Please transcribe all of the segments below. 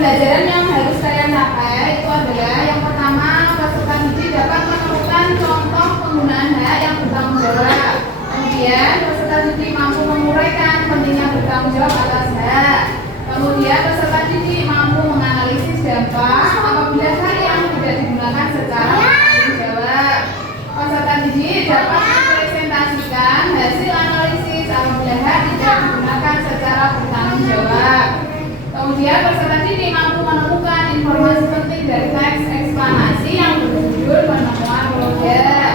pembelajaran yang harus kalian capai itu adalah yang pertama, peserta didik dapat menemukan contoh penggunaan hak yang bertanggung jawab. Kemudian peserta didik mampu menguraikan pentingnya bertanggung jawab atas hak. Kemudian peserta didik mampu menganalisis dampak apabila hak yang tidak digunakan secara bertanggung jawab. Peserta didik dapat mempresentasikan hasil analisis apabila hak tidak digunakan secara bertanggung jawab. Kemudian peserta didik mampu menemukan informasi penting dari teks eksplanasi yang berjudul penemuan produk.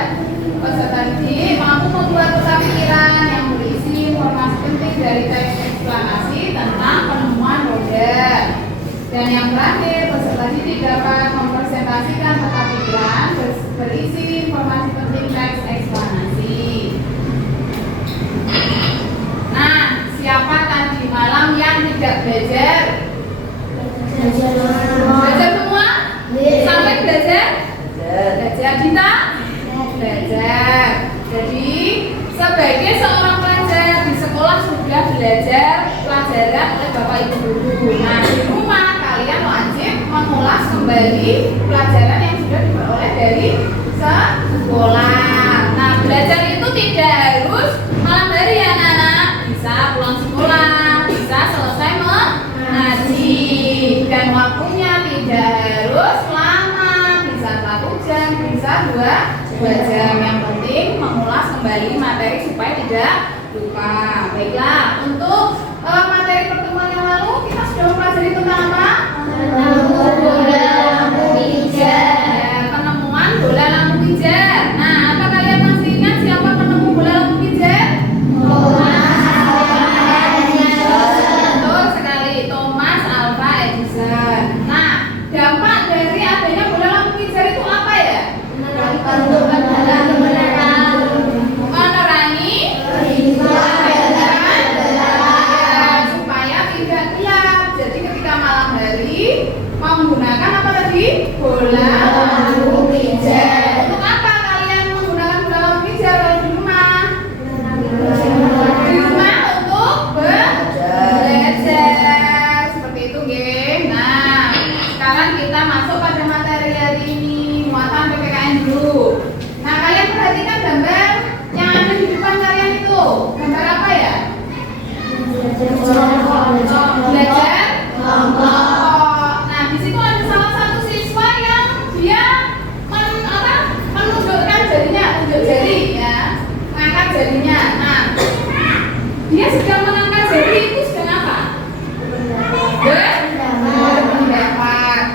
Peserta didik mampu membuat peta pikiran yang berisi informasi penting dari teks eksplanasi tentang penemuan produk. Dan yang terakhir, peserta didik dapat mempresentasikan peta pikiran berisi informasi penting teks eksplanasi. Nah, siapa tadi malam yang tidak belajar? Belajar semua? Sampai belajar? Belajar Dita? Belajar. Jadi sebagai seorang pelajar di sekolah sudah belajar pelajaran oleh Bapak Ibu guru. Nah, di rumah kalian wajib mengulas kembali pelajaran yang sudah diperoleh dari sekolah. Nah, belajar itu tidak harus malam hari ya anak-anak. Bisa pulang sekolah, bisa selesai mengaji, dan waktunya tidak harus lama, bisa 1 jam, bisa 2 jam. Yang penting mengulas kembali materi supaya tidak lupa. Baiklah, untuk materi pertemuan yang lalu kita sudah mempelajari tentang apa? Bola lampu pijar. Penemuan bola lampu pijar. Nah, apa kalian masih ingat siapa penemu bola lampu pijar? Betul sekali, Thomas Alva Edison. Nah, dampak dari adanya bola lampu pijar itu apa ya? Menerangi supaya tidak gelap. Jadi ketika malam hari menggunakan apa tadi? Bola lampu pijar. Untuk apa kalian menggunakan bola lampu pijar kalau di rumah? Di rumah untuk belajar. Seperti itu, geng. Nah, sekarang kita masuk pada materi hari ini, muatan PPKN dulu. Nah, kalian perhatikan gambar yang ada di depan kalian itu. Gambar apa ya? Belajar kelompok. Nah, di situ ada salah satu siswa yang dia menunjukkan jarinya, unjuk jari ya, mengangkat jarinya. Nah, dia sedang mengangkat jari itu sedang apa? Berpendapat.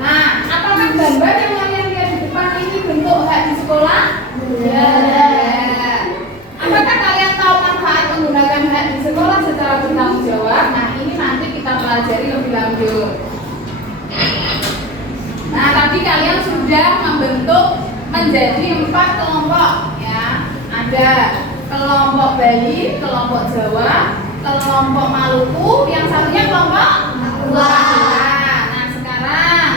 Nah, apakah gambar yang kalian lihat di depan ini bentuk hak di sekolah? Ya. Apakah kalian tahu manfaat menggunakan hak di sekolah secara bertanggung jawab? Nah, ini nanti kita pelajari lebih lanjut. Nah, tadi kalian sudah membentuk menjadi 4 kelompok ya. Ada kelompok Bali, kelompok Jawa, kelompok Maluku, yang satunya kelompok Papua. Nah, sekarang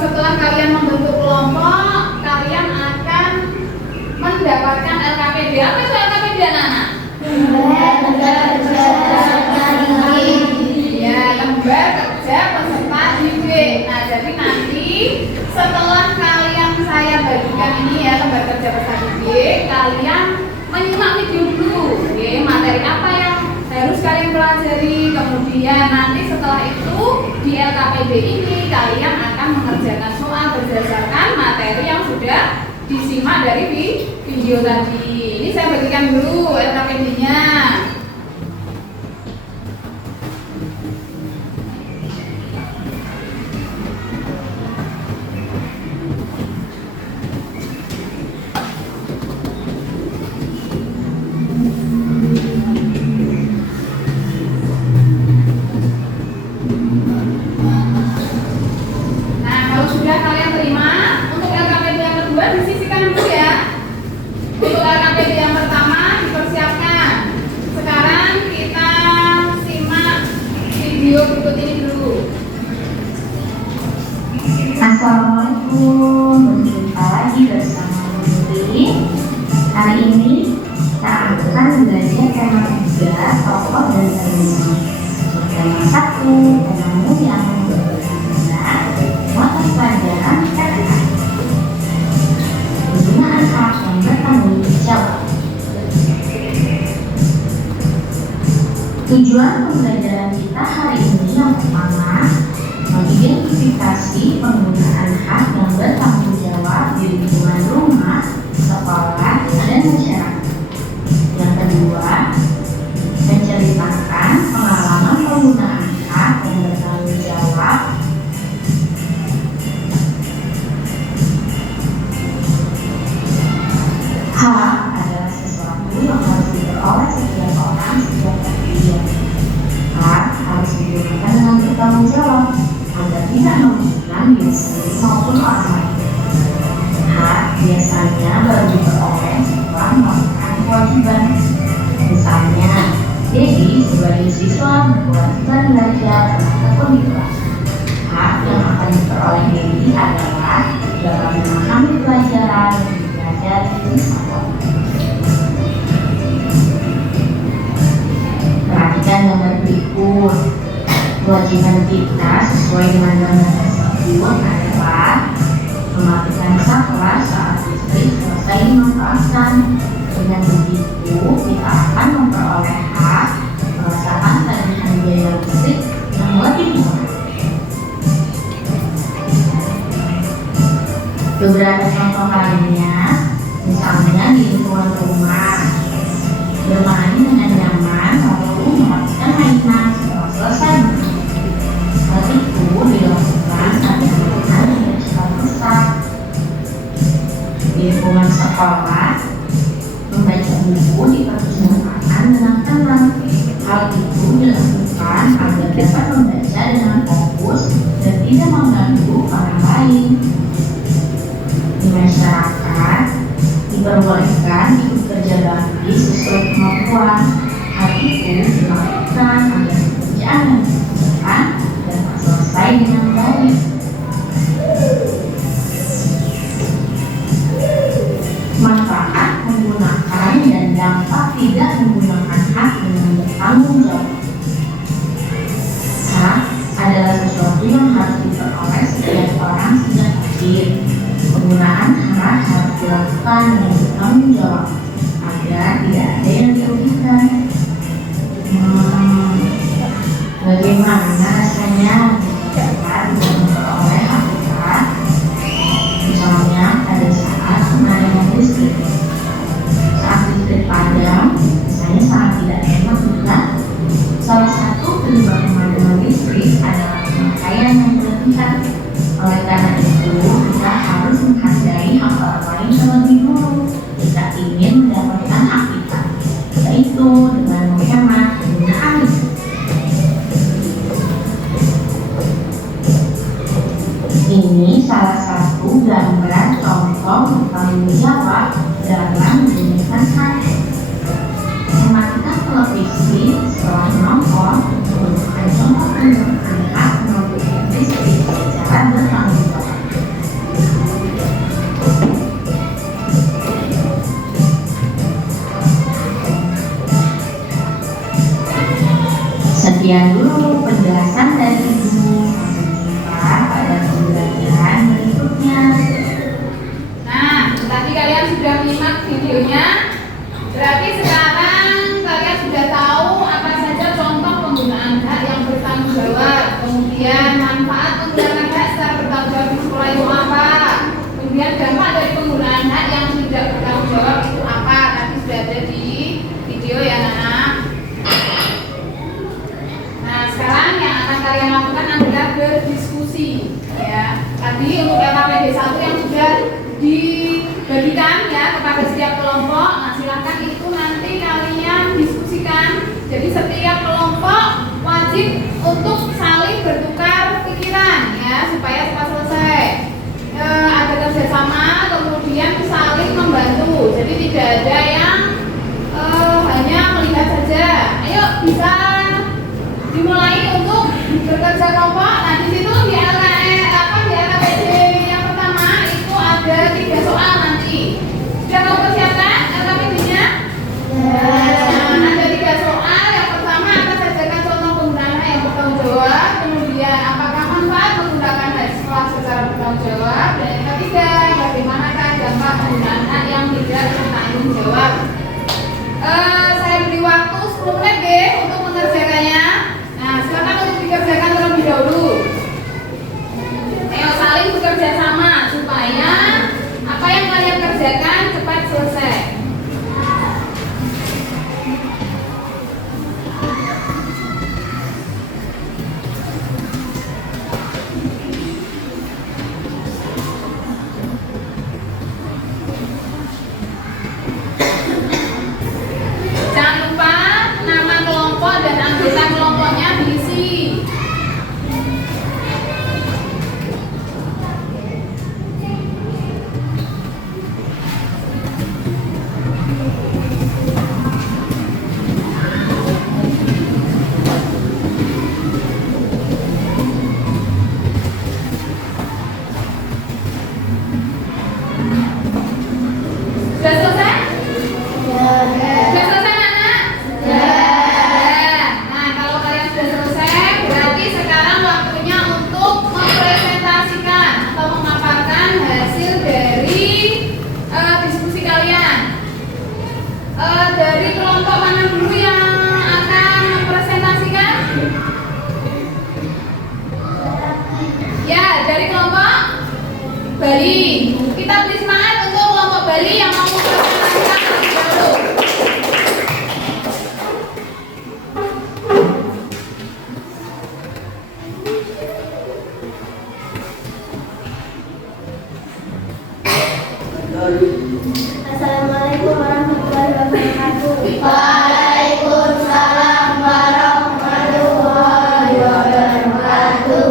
setelah kalian membentuk kelompok, kalian akan mendapatkan LKPD. Apa itu LKPD, anak-anak? Ya, lembar kerja peserta didik. Nah, jadi nanti setelah kalian saya bagikan ini ya, lembar kerja peserta didik, kalian menyimak video dulu. Oke, materi apa yang harus kalian pelajari. Kemudian nanti setelah itu di LKPD ini kalian akan mengerjakan soal berdasarkan materi yang sudah disimak dari video tadi. Ini saya bagikan dulu LKPD-nya. Nah, kalau sudah kalian terima, untuk LKPD yang kedua disisihkan dulu ya. Untuk LKPD yang pertama dipersiapkan. Sekarang kita simak video berikut ini dulu. Assalamualaikum, berjumpa lagi bersama Putri. Hari ini kita akan belajar tema 3, tokoh dan tema. Tema 1, penemu yang klasifikasi penggunaan hak yang bertanggung jawab di lingkungan rumah, sekolah, dan masyarakat. Yang kedua, menceritakan pengalaman penggunaan hak yang bertanggung jawab. Hak adalah sesuatu yang harus diperoleh setiap orang sejak kecil. Hak harus digunakan dengan bertanggung jawab agar tidak merugikan diri sendiri maupun orang lain. Hak biasanya baru diperoleh setelah melakukan kewajiban. Misalnya, Dedi sebagai siswa berkewajiban belajar ataupun di kelas. Hak yang akan diperoleh Dedi adalah dalam memahami pelajaran dan belajar di sekolah. Perhatikan gambar berikut. Kewajiban kita sesuai dengan gambar tersebut adalah mematikan saklar saat listrik selesai dimanfaatkan. Dengan begitu, kita akan memperoleh hak merasakan tagihan biaya listrik yang lebih murah. Beberapa contoh lainnya, misalnya di lingkungan rumah, bermain dengan nyaman lalu mematikan mainan setelah selesai. Hal itu dilakukan agar mainan tidak cepat rusak. Di lingkungan sekolah, membaca buku dipergunakan dengan tenang. Hal itu dilakukan agar dapat membaca dengan fokus dan tidak mengganggu orang lain. Di masyarakat, diperbolehkan ikut kerja bakti sesuai kemampuan. Hal itu dilakukan agar pekerjaan yang dikerjakan dapat selesai dengan baik. Manfaat menggunakan dan dampak tidak menggunakan hak dengan bertanggung jawab. Hak adalah sesuatu yang harus diperoleh setiap orang sejak kecil. Penggunaan hak harus dilakukan dengan bertanggung jawab agar tidak ada yang dirugikan. Bagaimana rasanya jika kita tidak memperoleh hak kita? Misalnya pada saat pemadaman listrik. Saat listrik padam, rasanya sangat tidak enak, bukan? Salah satu penyebab pemadaman listrik adalah pemakaian yang berlebihan. Oleh karena itu, kita harus menghargai hak orang lain terlebih dulu jika ingin mendapatkan hak kita, yaitu dengan menghemat penggunaan listrik. Ini salah satu gambar contoh bertanggung jawab dalam menggunakan hak. Mematikan televisi setelah menonton merupakan contoh penggunaan hak menggunakan listrik secara bertanggung jawab. Sekian dulu penjelasan dari Ibu. Pada pembelajaran berikutnya. Nah, tadi kalian sudah menyimak videonya. Berarti sekarang kalian sudah tahu apa saja contoh penggunaan hak yang bertanggung jawab. Kemudian manfaat penggunaan hak secara bertanggung jawab di sekolah itu apa? Kemudian dampak dari penggunaan hak yang tidak bertanggung jawab itu apa? Tadi sudah ada di video ya, anak. Nah, sekarang yang akan kalian lakukan adalah berdiskusi. Ya, tadi untuk LKPD 1 yang sudah dibagikan ya kepada setiap kelompok. Nah, silahkan itu nanti kalian diskusikan. Jadi setiap kelompok wajib untuk saling bertukar pikiran ya supaya cepat selesai. Ada kerjasama, kemudian saling membantu. Jadi tidak ada yang hanya melihat saja. Ayo bisa dimulai untuk bekerja kelompok. Nah, di situ di LKPD yang pertama itu ada 3 soal nanti. Sudah kamu persiapkan LKPD-nya? Ada 3 soal. Yang pertama akan sajakan contoh penggunaan hak yang bertanggung jawab. Kemudian apakah manfaat menggunakan hak sekolah secara bertanggung jawab. Dan yang ketiga, bagaimanakah dampak penggunaan hak yang tidak bertanggung jawab. Saya beri waktu 10 menit untuk mengerjakannya. Nah, silakan untuk dikerjakan terlebih dahulu. Bali. Kita beri semangat untuk kelompok Bali yang mau melaksanakan terlebih dahulu. Assalamualaikum warahmatullahi wabarakatuh. Waalaikumsalam warahmatullahi wabarakatuh.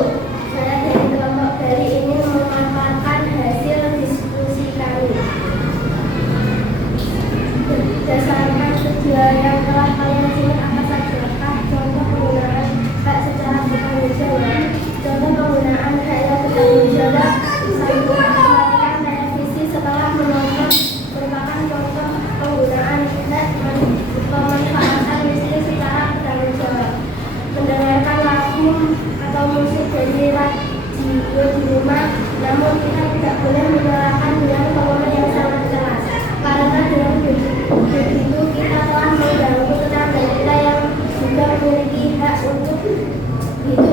Saya dari kelompok Bali ini memanfaatkan hasil diskusi kami. Berdasarkan video yang telah kalian simak, apa sajakah contoh penggunaan hak secara bertanggung jawab? Contoh penggunaan hak yang bertanggung jawab. 1. Mematikan televisi setelah menonton merupakan contoh penggunaan hak pemanfaatan listrik secara bertanggung jawab. Mendengarkan lagu atau musik dari radio di rumah, namun kita tidak boleh menyalakan dengan volume yang sangat keras, karena dengan begitu kita telah mengganggu tetangga kita yang juga memiliki hak untuk hidup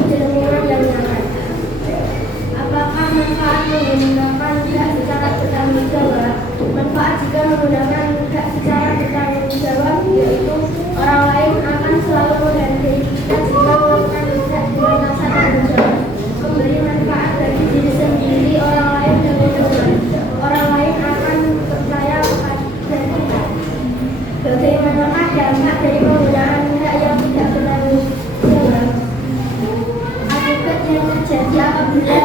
di lingkungan yang nyaman. Apakah manfaat menggunakan hak secara bertanggung jawab? Manfaat jika menggunakan hak secara bertanggung jawab yaitu orang lain akan selalu menghargai kita jika melakukan hak dengan rasa tanggung jawab. Memberi manfaat bagi diri sendiri, orang lain, dan lingkungan. Orang lain akan percaya kepada kita. Bagaimanakah dampak dari penggunaan hak yang tidak bertanggung jawab? Akibat yang terjadi apabila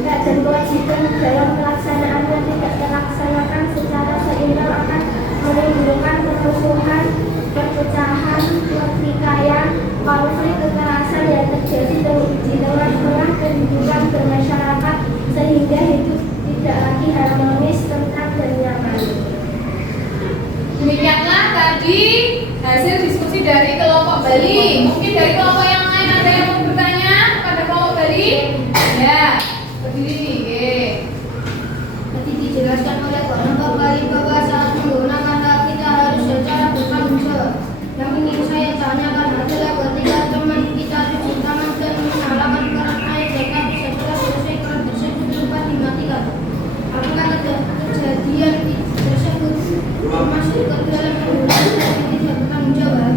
hak dan kewajiban dalam pelaksanaannya tidak terlaksanakan secara seimbang akan menimbulkan permusuhan, perpecahan, pertikaian, konflik, kekerasan yang terjadi di tengah-tengah kehidupan bermasyarakat sehingga hidup tidak lagi harmonis, tentram, dan nyaman. Demikianlah tadi hasil diskusi dari kelompok Bali. Mungkin dari kelompok yang lain ada yang mau bertanya kepada kelompok Bali? Ya, berdiri nih. Tadi dijelaskan oleh kelompok Bali bahwa saat menggunakan hak kita harus secara bertanggung jawab. Yang ingin saya tanyakan adalah ketika teman kita cuci tangan dan menyalakan keran air tetapi setelah selesai keran tersebut lupa dimatikan, apakah kejadian tersebut masuk ke dalam penggunaan hak yang tidak bertanggung jawab?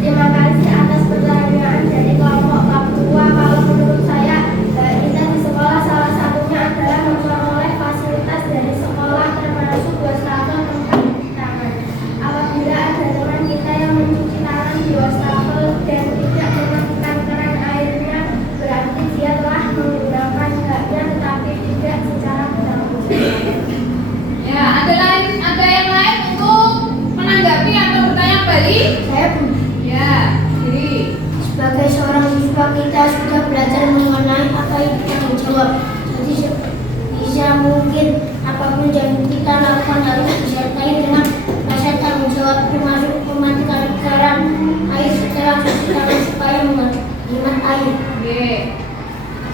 Terima kasih atas pertanyaan dari kelompok Papua. Kalau menurut saya, kita di sekolah salah satunya adalah memperoleh fasilitas dari sekolah termasuk wastafel tempat cuci tangan. Apabila ada teman kita yang mencuci tangan di wastafel dan tidak mematikan keran airnya, berarti dia telah menggunakan haknya tetapi tidak secara bertanggung jawab. Ya, ada yang lain untuk menanggapi atau bertanya Bali? Saya Ya, berdiri. sebagai seorang siswa kita sudah belajar mengenai apa itu tanggung jawab. Jadi bisa mungkin apapun yang kita lakukan harus disertai dengan rasa tanggung jawab, termasuk mematikan keran air setelah cuci tangan supaya menghemat air. Oke.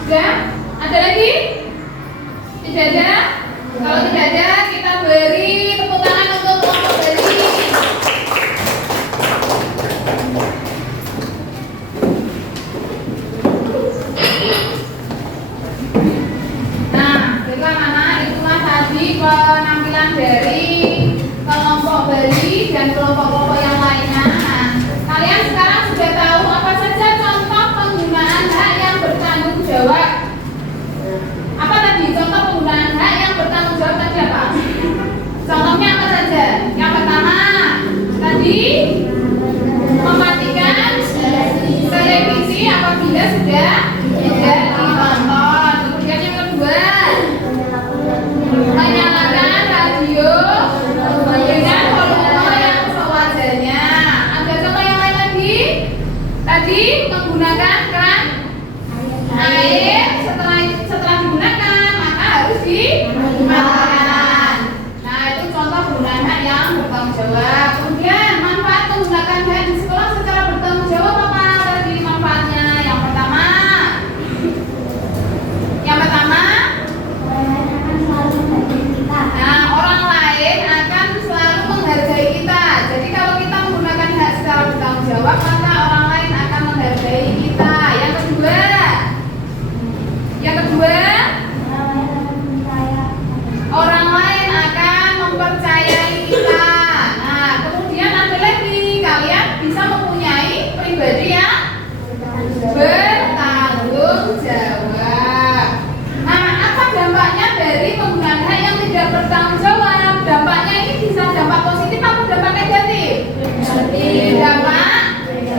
Sudah? Ada lagi? Tidak ada? Kalau tidak ada, kita beri tepuk tangan untuk kelompok Bali. Nah, baiklah anak, itulah tadi penampilan dari kelompok Bali dan kelompok-kelompok yang lainnya. Nah, kalian sekarang sudah tahu apa saja contoh penggunaan hak yang bertanggung jawab. Apa tadi contoh penggunaan hak yang bertanggung jawab tadi apa? Contohnya apa saja? Yang pertama tadi mematikan televisi apabila sudah tidak ditonton. Kemudian yang kedua menyalakan radio dengan volume yang sewajarnya. Ada contoh yang lain lagi? Tadi menggunakan keran air setelah digunakan maka harus dimatikan. Nah, itu contoh penggunaan hak yang bertanggung jawab. Kemudian manfaat menggunakan hak di sekolah secara bertanggung jawab apa tadi manfaatnya? Yang pertama nah, orang lain akan selalu menghargai kita. Jadi kalau kita menggunakan hak secara bertanggung jawab maka orang lain akan menghargai kita. Yang kedua pribadi yang bertanggung jawab. Nah, apa dampaknya dari penggunaan hak yang tidak bertanggung jawab? Dampaknya ini bisa dampak positif atau dampak negatif? Dampak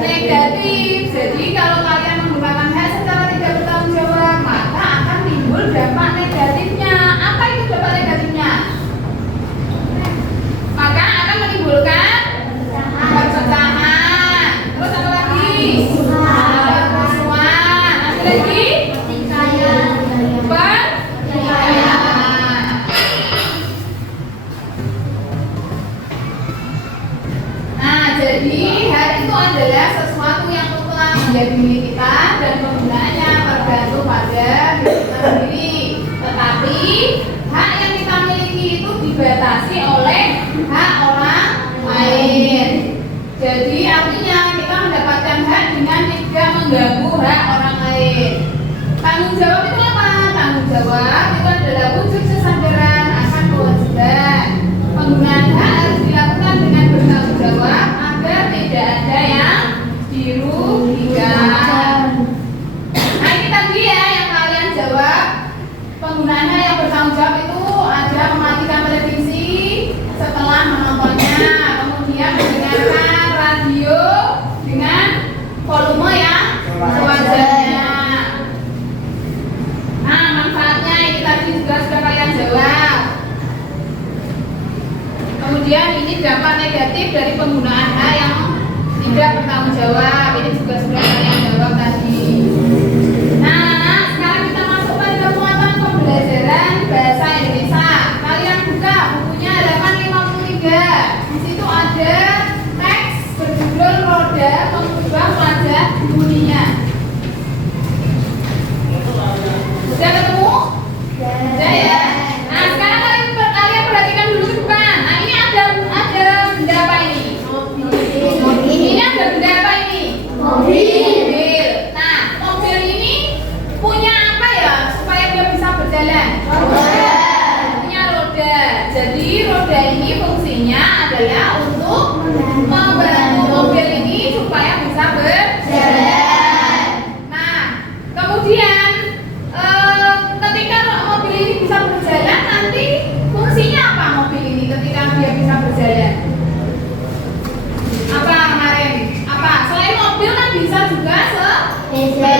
negatif. Jadi kalau kalian menggunakan hak secara tidak bertanggung jawab, maka akan timbul dampak negatifnya. Apa itu dampak negatifnya? Maka akan menimbulkan perpecahan. Terus apa lagi? Permusuhan. Apa lagi? Jadi hak itu adalah sesuatu yang mutlak menjadi milik kita dan penggunaannya tergantung pada diri kita sendiri. Tetapi hak yang kita miliki itu dibatasi oleh hak orang lain. Jadi artinya kita mendapatkan hak dengan tidak mengganggu hak orang lain. Tanggung jawab itu apa? Tanggung jawab itu adalah wujud kesadaran akan kewajiban. Penggunaan hak harus dilakukan dengan bertanggung jawab agar tidak ada yang dirugikan. Nah ini tadi ya yang kalian jawab. Penggunaan hak yang bertanggung jawab itu ada mematikan televisi setelah menontonnya, kemudian mendengarkan radio dengan volume yang sewajarnya. Nah manfaatnya ini tadi juga sudah kalian jawab. Kemudian ini dampak negatif dari penggunaan hak yang tidak bertanggung jawab. Ini juga sudah kalian jawab tadi. Nah, sekarang kita masuk pada muatan pembelajaran bahasa Indonesia. Kalian buka bukunya halaman 53. Di situ ada teks berjudul Roda Mengubah Wajah Dunia. Sudah ketemu? Sudah ya? Nah, sekarang kalian perhatikan dulu ke depan. Nah, ini ada benda apa ini? Ini ada benda apa ini? Mobil. Nah, mobil ini punya apa ya supaya dia bisa berjalan? Roda. Punya roda. Jadi roda ini fungsinya adalah untuk membantu mobil ini supaya bisa berjalan. Nah, kemudian ketika mobil ini bisa berjalan, nanti fungsinya apa mobil ini ketika dia bisa berjalan? Apa kemarin? Apa? Selain mobil kan bisa juga sepeda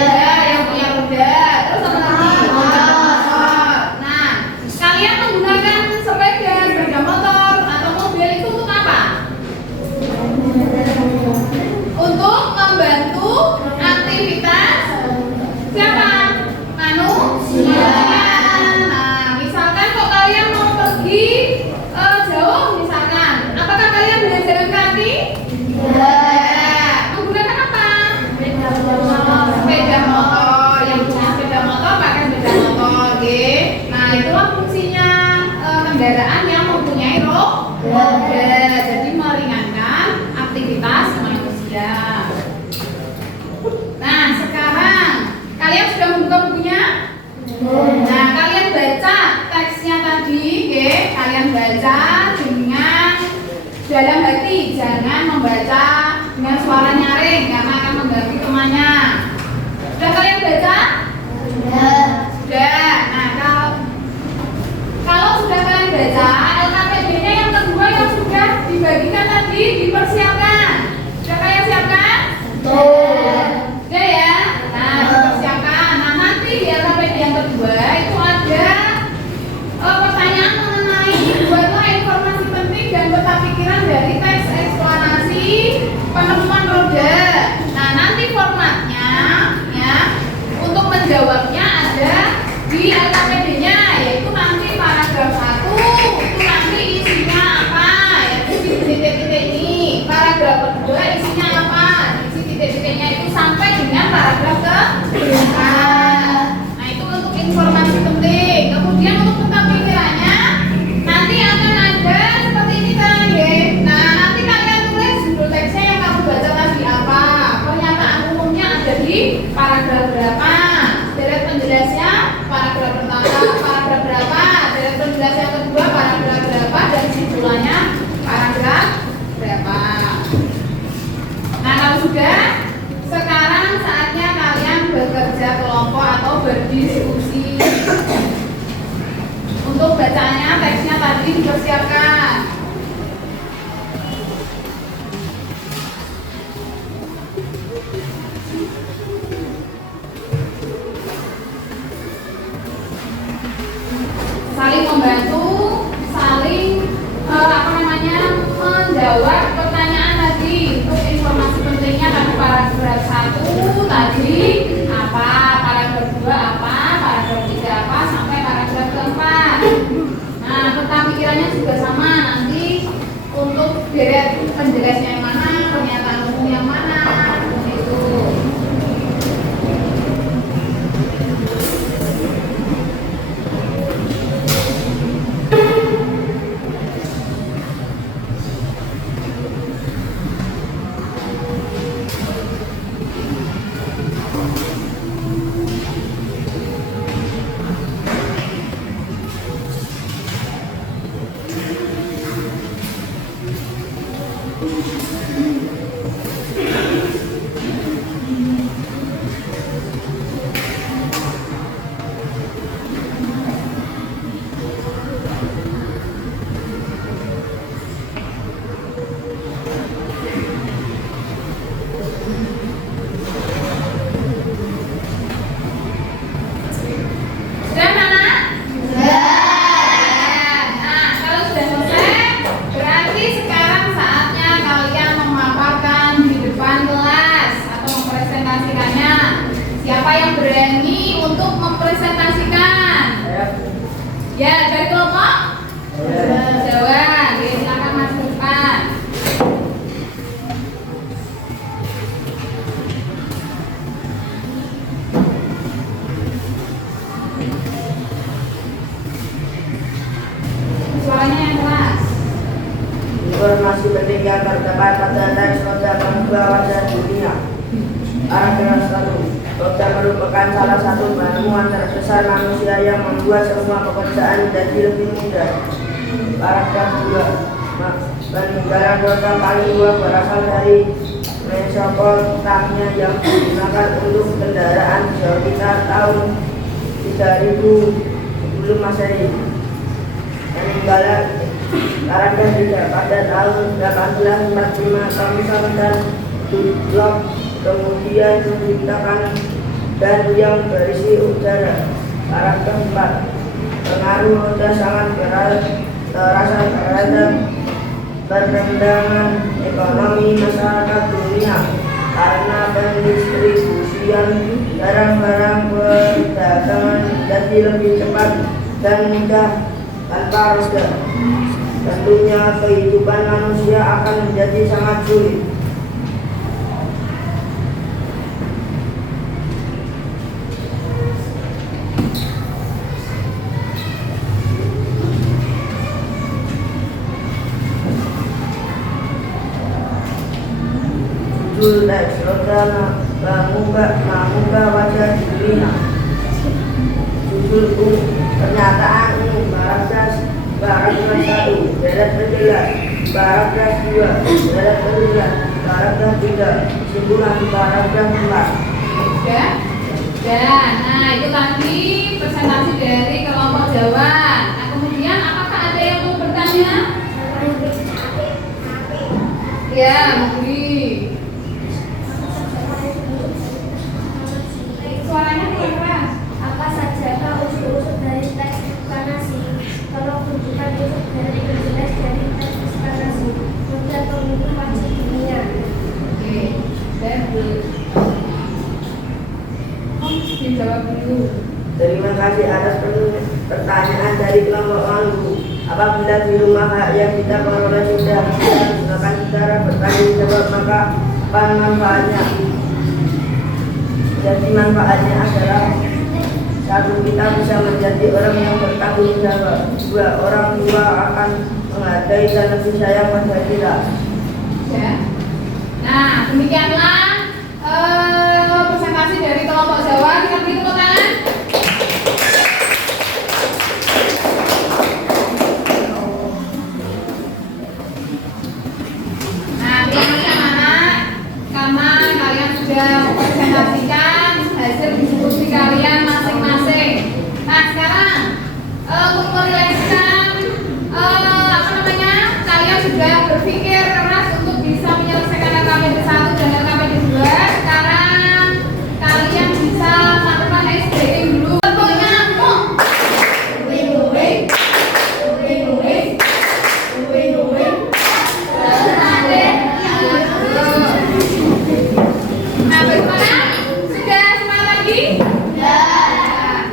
yang punya roda. Terus apa lagi? Motor. Nah, kalian menggunakan sepeda motor atau mobil itu untuk apa? Untuk membantu aktivitas siapa? Manusia. Nah, misalkan kok kalian mau pergi jauh misalkan, apakah kalian berjalan kaki? Menggunakan apa? Sepeda motor. Yang punya sepeda motor pakai sepeda motor, oke? Nah, itulah fungsinya kendaraan yang mempunyai roda. Jadi meringankan aktivitas manusia. Nah, sekarang kalian sudah membuka bukunya? Nah, kalian baca teksnya tadi, oke? Kalian baca dengan dalam hati, jangan membaca dengan suara nyaring karena akan mengganggu temannya. Sudah kalian baca? Sudah. Nah, kalau sudah kalian baca, LKPD-nya yang kedua yang sudah dibagikan tadi dipersiapkan. Sudah kalian siapkan? Sudah ya? Nah, dipersiapkan. Nah, nanti di LKPD yang kedua itu ada pertanyaan mengenai buatlah informasi penting dan peta pikiran dari teks eksplorasi penemuan roda. Nah, nanti formatnya ya untuk menjawabnya ada di LKPD-nya, yaitu nanti paragraf 1 itu nanti isinya apa, yaitu di titik-titik ini. Paragraf kedua isinya apa, isi titik-titiknya itu sampai dengan paragraf ke-5. Nah, itu untuk informasi penting. Kemudian untuk peta pikirannya nanti akan ada seperti ini kan, ya. Nah, nanti kalian tulis judul teksnya yang kamu baca tadi apa, pernyataan umumnya ada di paragraf berapa, deret penjelasnya paragraf pertama paragraf berapa, deret penjelas yang kedua paragraf berapa, dan kesimpulannya paragraf berapa. Nah, kalau sudah dipersiapkan. Saling membantu, saling menjawab pertanyaan tadi. Untuk informasi pentingnya pada paragraf 1 tadi apa, paragraf 2 apa, paragraf 3 apa, sampai paragraf keempat. Nah, peta pikirannya juga sama. Nanti untuk deret penjelasnya yang mana, pernyataan umum yang mana, seperti itu. Sudah, anak? Nah, kalau sudah selesai, berarti sekarang saatnya kalian memaparkan di depan kelas atau mempresentasikannya. Siapa yang berani untuk mempresentasikan? Ya, dari kelompok? Jawa. Oke, silakan masuk ke depan. Suaranya yang keras. Informasi penting yang terdapat pada teks roda pembawa dan dunia. Paragraf 1. Roda merupakan salah satu penemuan terbesar manusia yang membuat semua pekerjaan menjadi lebih mudah. Paragraf 2. Peninggalan roda paling tua berasal dari Mesopotamia yang digunakan untuk kendaraan sekitar tahun 3000 sebelum Masehi. Peninggalan paragraf 3. Pada tahun 1845 Thomson dan Dunlop kemudian menciptakan dan yang berisi udara. Paragraf 4. Pengaruh roda sangat terasa terhadap perkembangan ekonomi masyarakat dunia karena pendistribusian barang-barang perdagangan jadi lebih cepat dan mudah tanpa roda. Tentunya kehidupan manusia akan menjadi sangat sulit. Judul teks roda mengubah wajah dunia. Judul pernyataan umum. Paragraf 1 deret penjelas. Paragraf 2 deret penjelas. Paragraf 3 kesimpulan. Paragraf 4. Sudah? Sudah. Nah, itu tadi presentasi dari kelompok Jawa. Nah, kemudian apakah ada yang mau bertanya? Ya, Mungkin. Suaranya kurang keras. Apa saja unsur-unsur dari teks eksplanasi? Tolong tunjukkan unsur dari penjelas dari teks eksplanasi. Roda pembunuh wajah dunia. Oke, dan dijawab dulu. Terima kasih atas pertanyaan dari kelompok Manggu. Apabila di rumah hak yang kita peroleh sudah menggunakan secara bertanggung jawab, maka apa manfaatnya? Jadi manfaatnya adalah 1. Kita bisa menjadi orang yang bertanggung jawab. 2. Orang tua akan menghargai dan lebih sayang pada kita. Ya. Nah, demikianlah presentasi dari kelompok Jawa. Kita beri tepuk tangan. Nah, terima kasih anak-anak karena kalian sudah mempresentasikan hasil diskusi kalian masing-masing. Nah, sekarang untuk merilekskan kalian sudah berpikir keras untuk bisa menyelesaikan LKPD 1 dan LKPD 2. Sekarang kalian bisa melakukan SBM dulu. Tentunya nah, bagaimana? Sudah semangat lagi? Nah,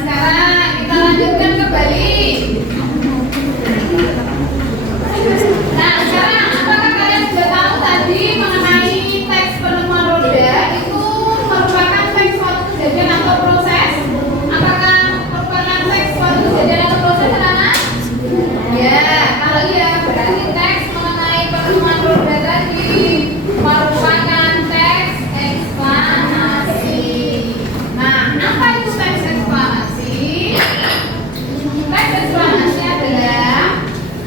sekarang kita lanjutkan kembali. Nah, sekarang apakah kalian sudah tahu tadi mengenai teks penemuan roda itu merupakan teks suatu kejadian atau proses? Apakah merupakan teks suatu kejadian atau proses, anak-anak? Ya, kalau iya berarti teks mengenai penemuan roda tadi merupakan teks eksplanasi. Nah, apa itu teks eksplanasi? Teks eksplanasi adalah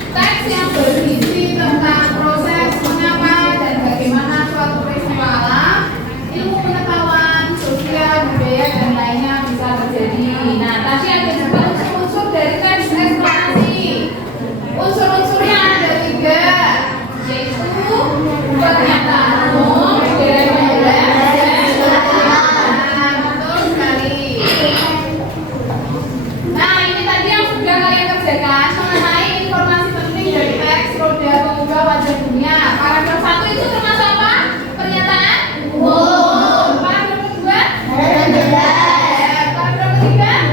teks yang berisi tentang proses mengapa dan bagaimana suatu peristiwa alam, ilmu pengetahuan, sosial, budaya, dan lainnya bisa terjadi. Nah, tadi ada juga unsur-unsur dari teks eksplanasi. Unsur-unsurnya ada 3, yaitu pernyataan umum, budaya menjelas, dan betul sekali. Nah, ini tadi yang sudah kalian kerjakan mengenai informasi penting dari teks roda pemuda wajah dunia. Paragraf 1 itu termasuk apa? Pernyataan umum. Paragraf kedua? Paragraf ketiga?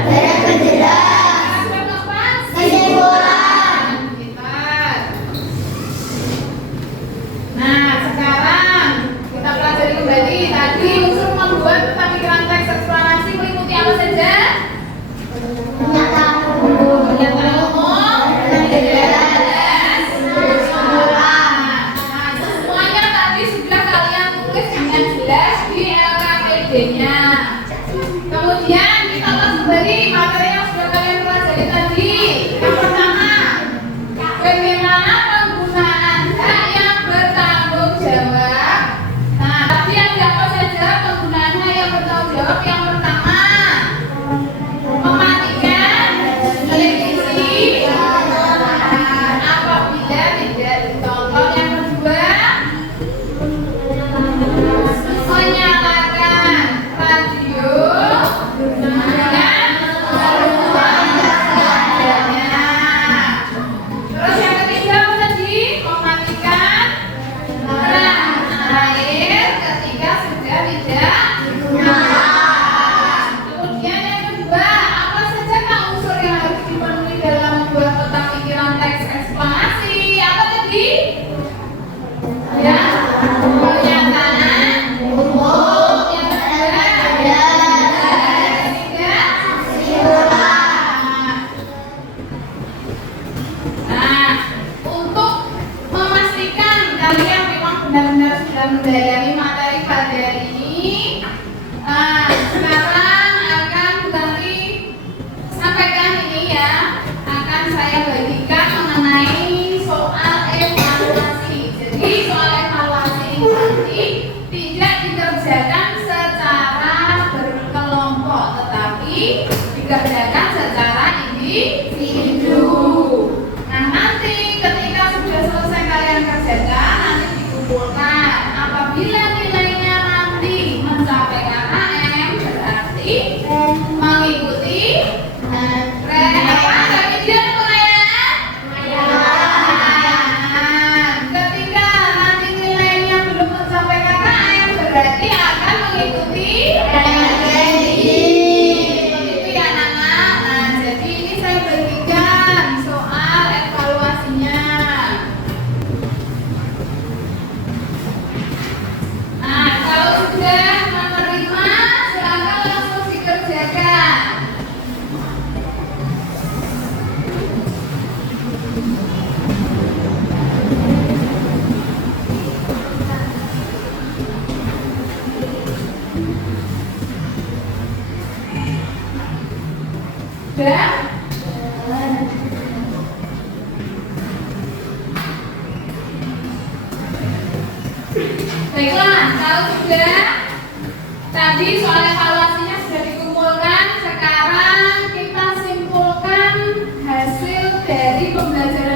Paragraf keempat? Kesimpulan. Pintar. Nah, sekarang kita pelajari kembali. Tadi unsur membuat pemikiran teks eksplanasi meliputi apa saja? Pernyataan umum, penjelasan, kesimpulan. Nah, semuanya tadi sudah kalian tulis dengan jelas di LKPD-nya. Kemudian kita ulas kembali materi yang sudah kalian pelajari tadi. Yang pertama, bagaimana penggunaan hak yang bertanggung jawab. Nah, tadi ada apa saja penggunaan hak yang bertanggung jawab? Yang pertama, mematikan televisi apabila tidak ditonton. Yang kedua, menyalakan radio dengan keluhan seadanya. Terus yang ketiga apa tadi? Mematikan keran air ketika sudah tidak digunakan. Kemudian yang kedua, apa saja unsur yang harus dipenuhi dalam membuat peta pikiran teks eksplanasi? Apa tadi? Ya, pernyataan umum. Yang kedua, yang ketiga, kesimpulan. Nah, untuk memastikan kalian memang benar-benar sudah mendalami materi pada hari ini, sekarang akan Butari sampaikan ini ya, akan saya bagikan mengenai soal evaluasi. Jadi soal evaluasi ini nanti tidak dikerjakan secara berkelompok, tetapi dikerjakan secara individu. Nah, nanti ketika sudah selesai kalian kerjakan, nanti dikumpulkan. Apabila nilainya nanti mencapai KKM, berarti mengikuti remedian pelayanan. Ketika nanti nilainya belum mencapai KKM, berarti akan mengikuti begitu ya, anak-anak. Nah, jadi ini saya berikan soal evaluasinya. Nah, kalau sudah menerima, silakan langsung dikerjakan. Sudah? Baiklah, kalau sudah, tadi soal evaluasinya sudah dikumpulkan. Sekarang kita simpulkan hasil dari pembelajaran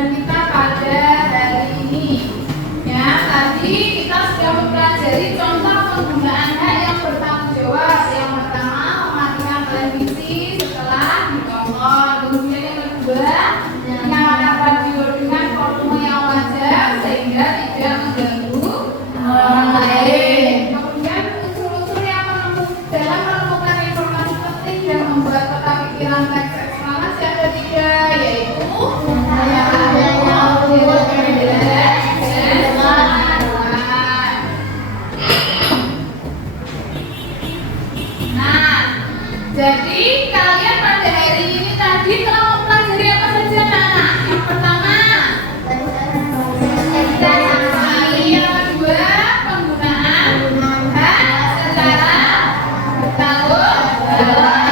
Jadi kalian pada hari ini tadi telah mempelajari apa saja anak-anak? Yang pertama, yang kedua penggunaan hak secara bertanggung jawab.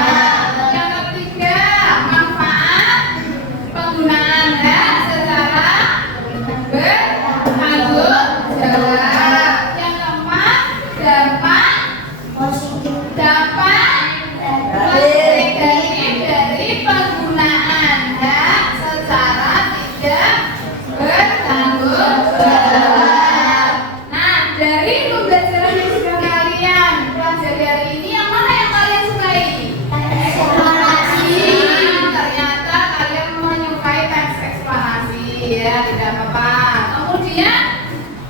Yang ketiga manfaat penggunaan hak secara bertanggung jawab. Yang keempat dampak negatif dari penggunaan hak secara tidak bertanggung jawab. Nah, dari pembelajaran yang sudah kalian pelajari hari ini, yang mana yang kalian sukai? Eksplanasi. Ternyata kalian menyukai teks eksplanasi, ya, tidak apa-apa. Kemudian,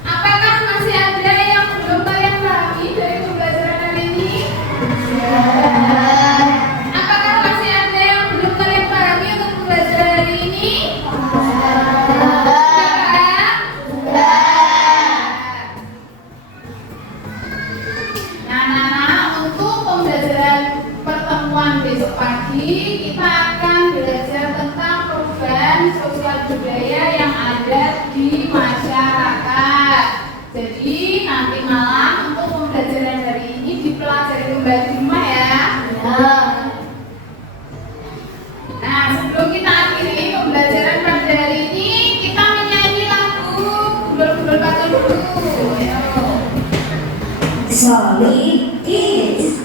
apakah masih ada yang belum kalian pahami dari pembelajaran hari ini? Apakah masih ada yang belum kalian pahami untuk pembelajaran hari ini? Nah, untuk pembelajaran pertemuan besok pagi kita akan belajar tentang perubahan sosial budaya yang ada di masyarakat. Jadi nanti malam untuk pembelajaran hari ini dipelajari kembali di rumah ya. Nah, sebelum kita akhiri pembelajaran pada hari ini, kita menyanyi lagu Gundul-Gundul Batu dulu. Ayo. Solid Kids.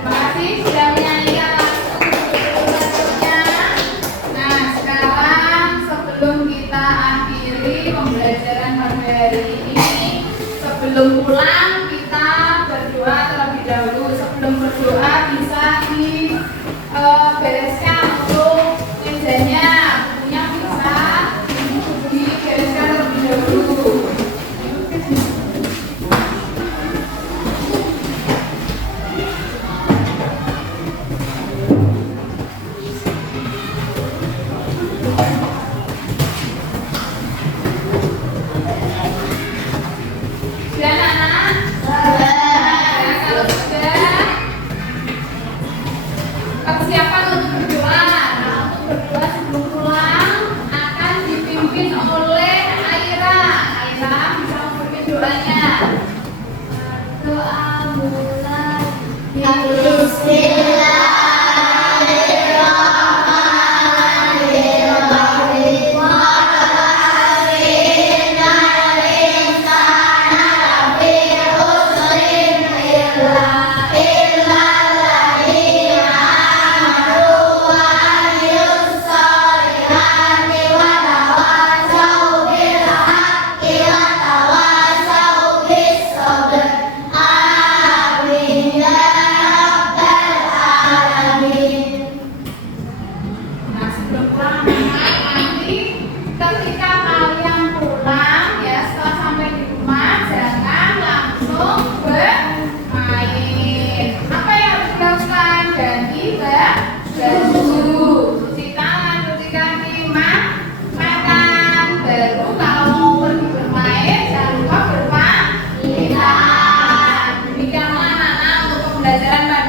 Terima kasih sudah menyanyikan lagunya. Nah, sekarang sebelum kita akhiri pembelajaran pada hari ini, sebelum pulang kita berdoa terlebih dahulu. Sebelum berdoa bisa dibereskan untuk mejanya, bukunya bisa dibereskan terlebih dahulu. Sudah anak-anak? Nah, kalau sudah, persiapan untuk berdoa. Nah, untuk berdoa sebelum pulang akan dipimpin oleh Aira. Aira bisa memimpin doanya. Doa mulai. Nah, sebelum pulang nanti ketika kalian pulang ya, setelah sampai di rumah jangan langsung bermain. Apa yang harus dilakukan? Ganti baju, cuci tangan, cuci kaki, makan. Baru kalau mau pergi bermain jangan lupa berpamitan. Demikianlah anak-anak untuk pembelajaran